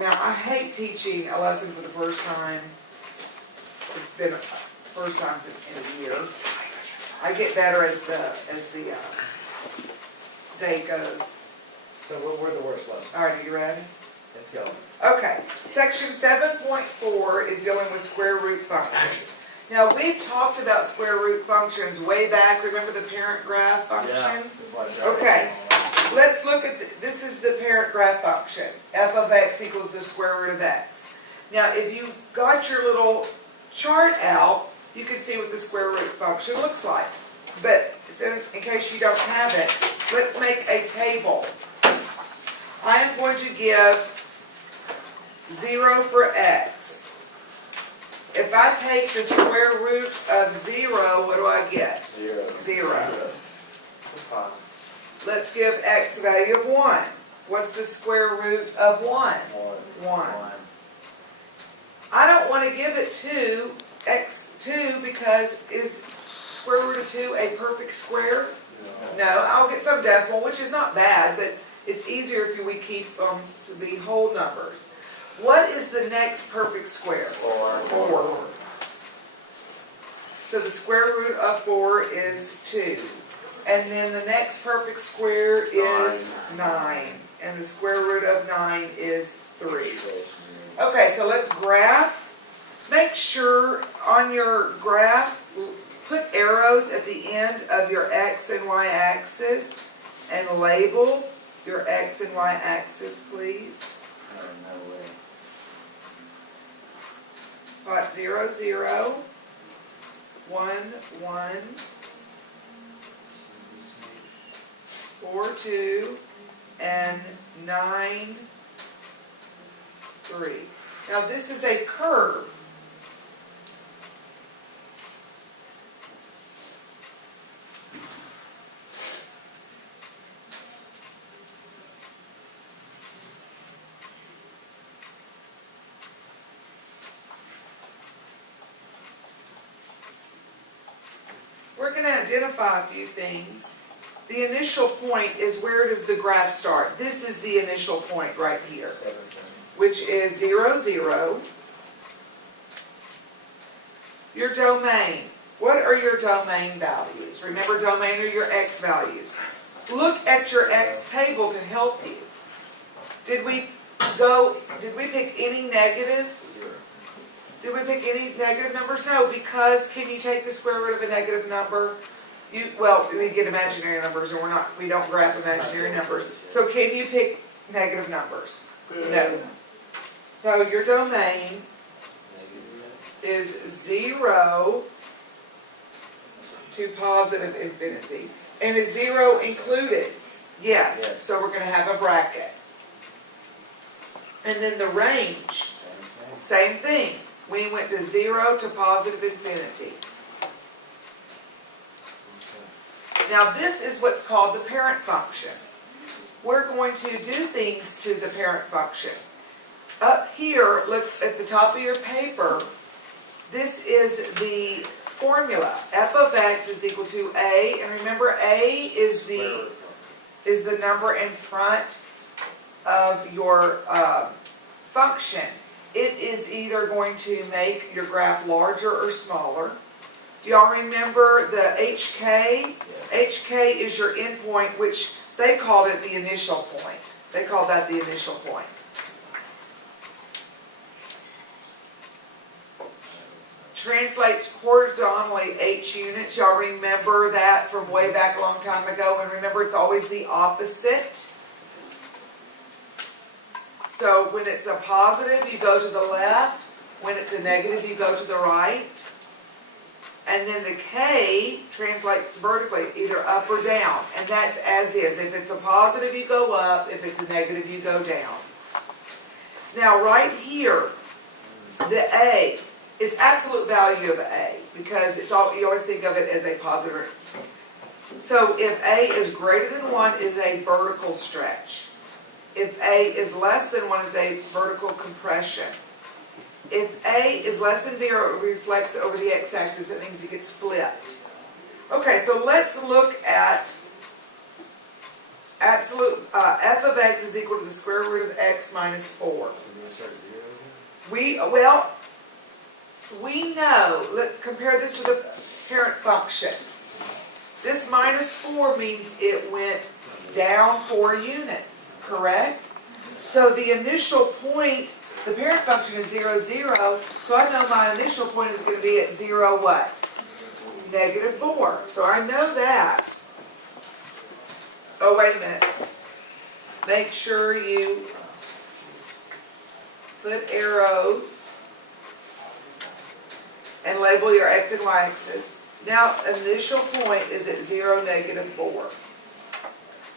Now, I hate teaching a lesson for the first time. It's been first times in years. I get better as the day goes. So what were the worst lessons? All right, are you ready? Let's go. Okay, section 7.4 is dealing with square root functions. Now, we've talked about square root functions way back. Remember the parent graph function? Okay, let's look at, this is the parent graph function. F of x equals the square root of x. Now, if you got your little chart out, you can see what the square root function looks like. But in case you don't have it, let's make a table. I am going to give 0 for x. If I take the square root of 0, what do I get? 0. Let's give x a value of 1. What's the square root of 1? 1. I don't want to give it 2, x2, because is square root of 2 a perfect square? No, I'll get some decimal, which is not bad, but it's easier if we keep the whole numbers. What is the next perfect square? 4. So the square root of 4 is 2. And then the next perfect square is 9. And the square root of 9 is 3. Okay, so let's graph. Make sure on your graph, put arrows at the end of your x and y axis and label your x and y axis, please. No way. Plot 0, 0, 1, 1, 4, 2, and 9, 3. Now this is a curve. We're going to identify a few things. The initial point is, where does the graph start? This is the initial point right here, which is 0, 0. Your domain. What are your domain values? Remember, domain are your x values. Look at your x table to help you. Did we pick any negative? Did we pick any negative numbers? No, because can you take the square root of a negative number? We get imaginary numbers, and we don't graph imaginary numbers. So can you pick negative numbers? No. So your domain is 0 to positive infinity. And is 0 included? Yes. So we're going to have a bracket. And then the range, same thing. We went to 0 to positive infinity. Now this is what's called the parent function. We're going to do things to the parent function. Up here, look at the top of your paper. This is the formula. F of x is equal to a, and remember a is the number in front of your function. It is either going to make your graph larger or smaller. Do y'all remember the HK? HK is your endpoint, which they called it the initial point. They called that the initial point. Translate horizontally H units. Y'all remember that from way back a long time ago. And remember, it's always the opposite. So when it's a positive, you go to the left. When it's a negative, you go to the right. And then the K translates vertically, either up or down. And that's as is. If it's a positive, you go up. If it's a negative, you go down. Now right here, the A, it's absolute value of A, because you always think of it as a positive. So if A is greater than 1, is a vertical stretch. If A is less than 1, is a vertical compression. If A is less than 0, it reflects over the x-axis. That means it gets flipped. Okay, so let's look at absolute, f of x is equal to the square root of x minus 4. So do we start at 0 again? We know, let's compare this to the parent function. This minus 4 means it went down 4 units, correct? So the initial point, the parent function is 0, 0, so I know my initial point is going to be at 0 what? Negative 4. So I know that. Oh, wait a minute. Make sure you put arrows and label your x and y axis. Now, initial point is at 0, negative 4.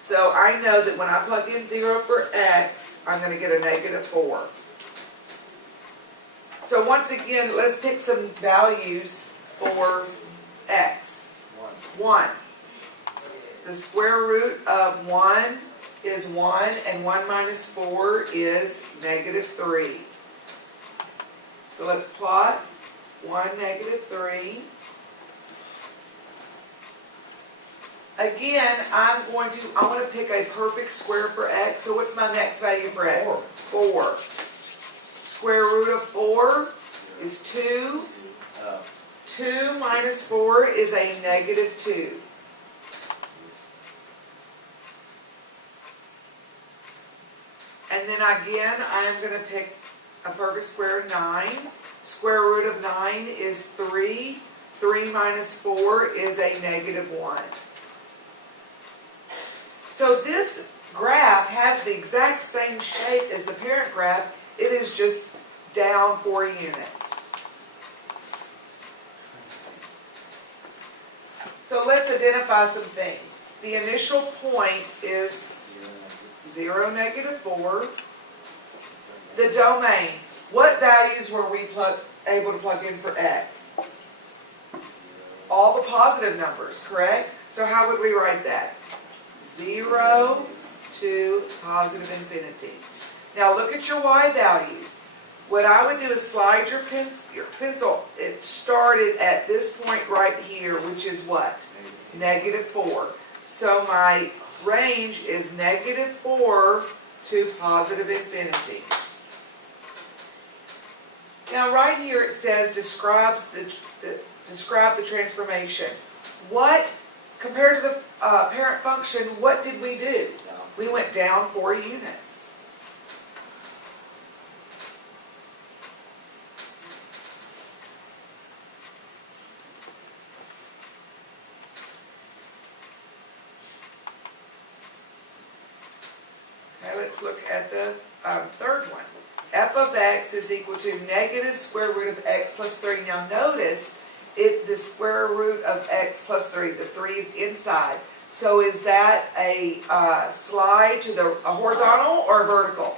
So I know that when I plug in 0 for x, I'm going to get a negative 4. So once again, let's pick some values for x. 1. The square root of 1 is 1, and 1 minus 4 is negative 3. So let's plot 1, negative 3. Again, I want to pick a perfect square for x. So what's my next value for x? 4. Square root of 4 is 2. 2 minus 4 is a negative 2. And then again, I am going to pick a perfect square of 9. Square root of 9 is 3. 3 minus 4 is a negative 1. So this graph has the exact same shape as the parent graph. It is just down 4 units. So let's identify some things. The initial point is 0, negative 4. The domain. What values were we able to plug in for x? All the positive numbers, correct? So how would we write that? 0 to positive infinity. Now look at your y values. What I would do is slide your pencil. It started at this point right here, which is what? Negative 4. So my range is negative 4 to positive infinity. Now right here it says describe the transformation. What, compared to the parent function, what did we do? We went down 4 units. Okay, let's look at the third one. F of x is equal to negative square root of x plus 3. Now notice, the square root of x plus 3, the 3 is inside. So is that a slide to a horizontal or a vertical?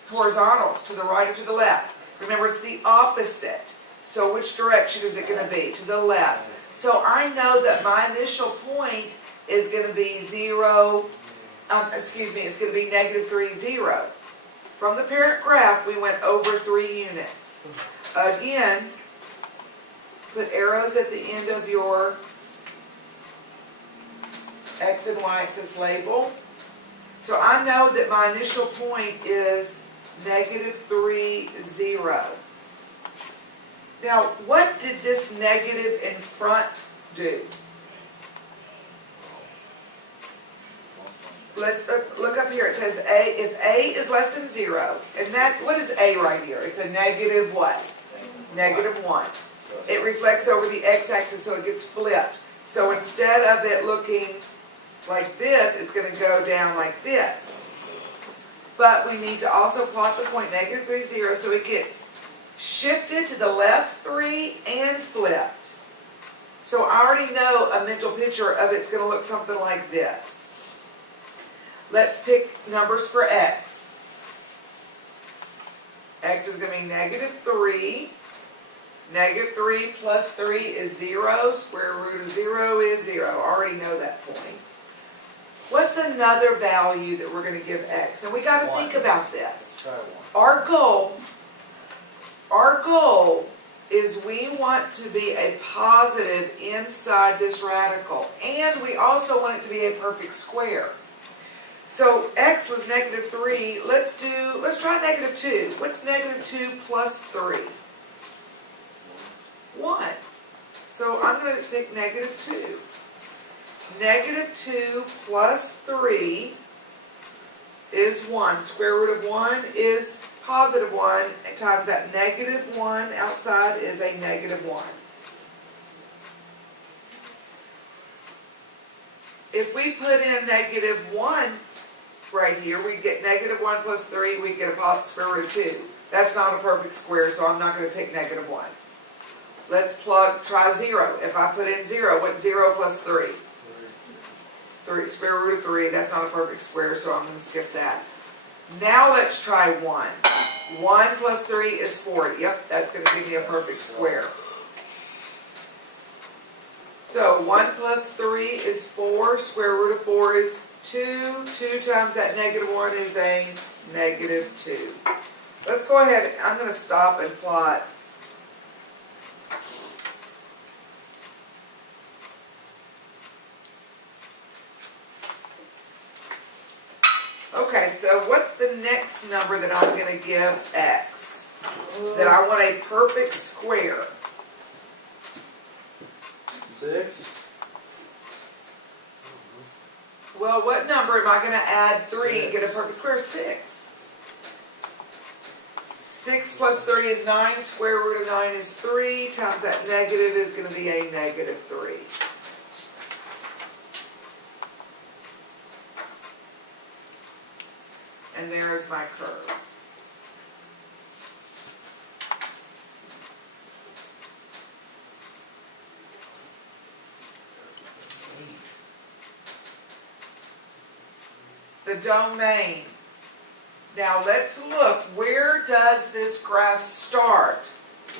It's horizontal. It's to the right or to the left. Remember, it's the opposite. So which direction is it going to be? To the left. So I know that my initial point is going to be 0, it's going to be negative 3, 0. From the parent graph, we went over 3 units. Again, put arrows at the end of your x and y axis label. So I know that my initial point is negative 3, 0. Now, what did this negative in front do? Let's look up here. It says a. If a is less than 0, and that, what is a right here? It's a negative what? Negative 1. It reflects over the x-axis, so it gets flipped. So instead of it looking like this, it's going to go down like this. But we need to also plot the point negative 3, 0, so it gets shifted to the left 3 and flipped. So I already know a mental picture of it's going to look something like this. Let's pick numbers for x. X is going to be negative 3. Negative 3 plus 3 is 0. Square root of 0 is 0. I already know that point. What's another value that we're going to give x? Now we got to think about this. Our goal is we want to be a positive inside this radical. And we also want it to be a perfect square. So x was -3, let's try -2. What's -2 plus 3? 1. So I'm going to pick -2. -2 plus 3 is 1. Square root of 1 is +1, times that -1 outside is a -1. If we put in -1 right here, we get -1 plus 3, we get a square root of 2. That's not a perfect square, so I'm not going to pick -1. Let's try 0. If I put in 0, what's 0 plus 3? 3, square root of 3, that's not a perfect square, so I'm going to skip that. Now let's try 1. 1 plus 3 is 4. Yep, that's going to give me a perfect square. So 1 plus 3 is 4, square root of 4 is 2. 2 times that -1 is a -2. Let's go ahead, I'm going to stop and plot. Okay, so what's the next number that I'm going to give x? That I want a perfect square. 6. Well, what number am I going to add 3 and get a perfect square? 6. 6 plus 3 is 9. Square root of 9 is 3. Times that negative is going to be a -3. And there's my curve. The domain. Now let's look, where does this graph start?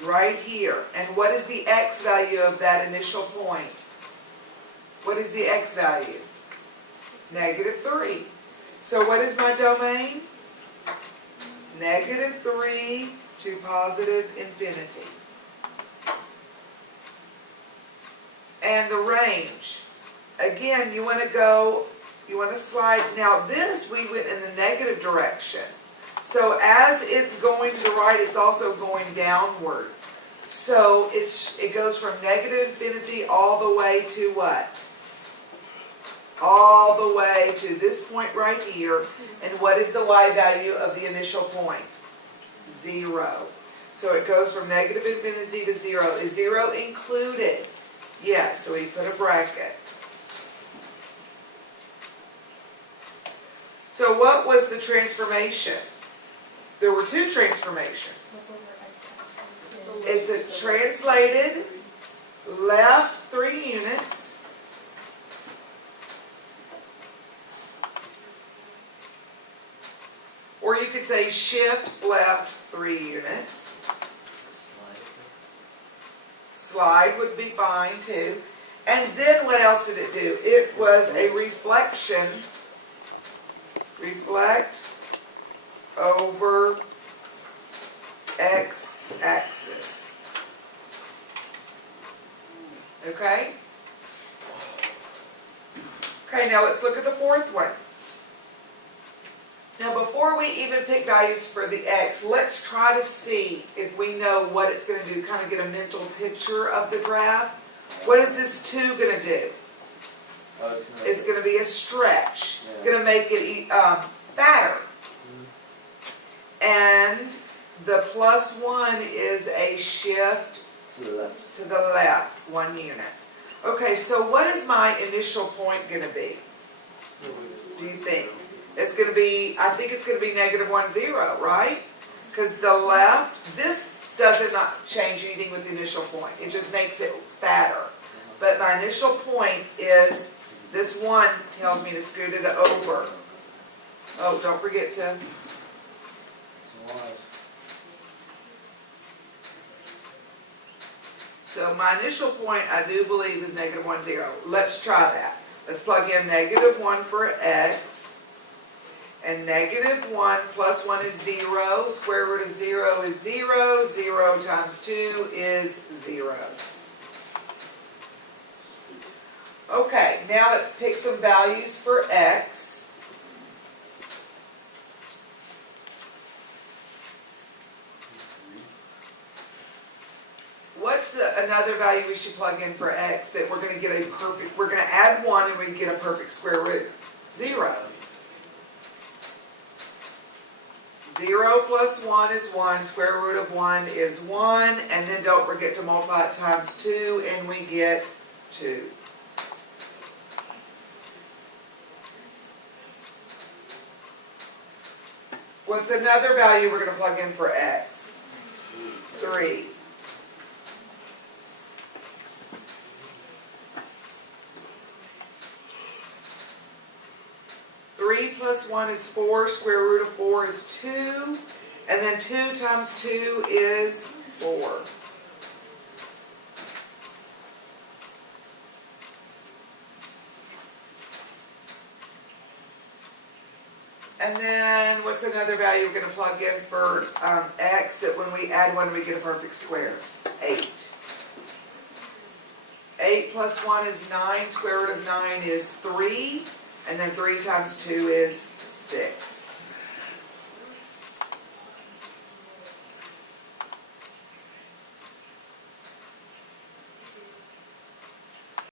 Right here. And what is the x value of that initial point? What is the x value? -3. So what is my domain? -3 to +infinity. And the range. Again, you want to slide. Now this, we went in the negative direction. So as it's going to the right, it's also going downward. So it goes from -infinity all the way to what? All the way to this point right here. And what is the y value of the initial point? 0. So it goes from -infinity to 0. Is 0 included? Yes, so we put a bracket. So what was the transformation? There were two transformations. It's a translated left 3 units. Or you could say shift left 3 units. Slide would be fine too. And then what else did it do? It was a reflection. Reflect over x-axis. Okay? Okay, now let's look at the fourth one. Now before we even pick values for the x, let's try to see if we know what it's going to do, kind of get a mental picture of the graph. What is this 2 going to do? It's going to be a stretch. It's going to make it fatter. And the +1 is a shift to the left 1 unit. Okay, so what is my initial point going to be? Do you think? It's going to be, I think it's going to be -1, 0, right? Because the left, this does not change anything with the initial point. It just makes it fatter. But my initial point is, this 1 tells me to scoot it over. Oh, don't forget to. So my initial point, I do believe, is -1, 0. Let's try that. Let's plug in -1 for x. And -1 plus 1 is 0. Square root of 0 is 0. 0 times 2 is 0. Okay, now let's pick some values for x. another value we should plug in for x that we're gonna get a perfect, we're gonna add 1 and we get a perfect square root? 0. 0 plus 1 is 1, square root of 1 is 1, and then don't forget to multiply it times 2, and we get 2. What's another value we're going to plug in for x? 3. Plus 1 is 4, square root of 4 is 2, and then 2 times 2 is 4. And then what's another value we're going to plug in for x that when we add 1 we get a perfect square? 8. 8 plus 1 is 9, square root of 9 is 3. And then 3 times 2 is 6.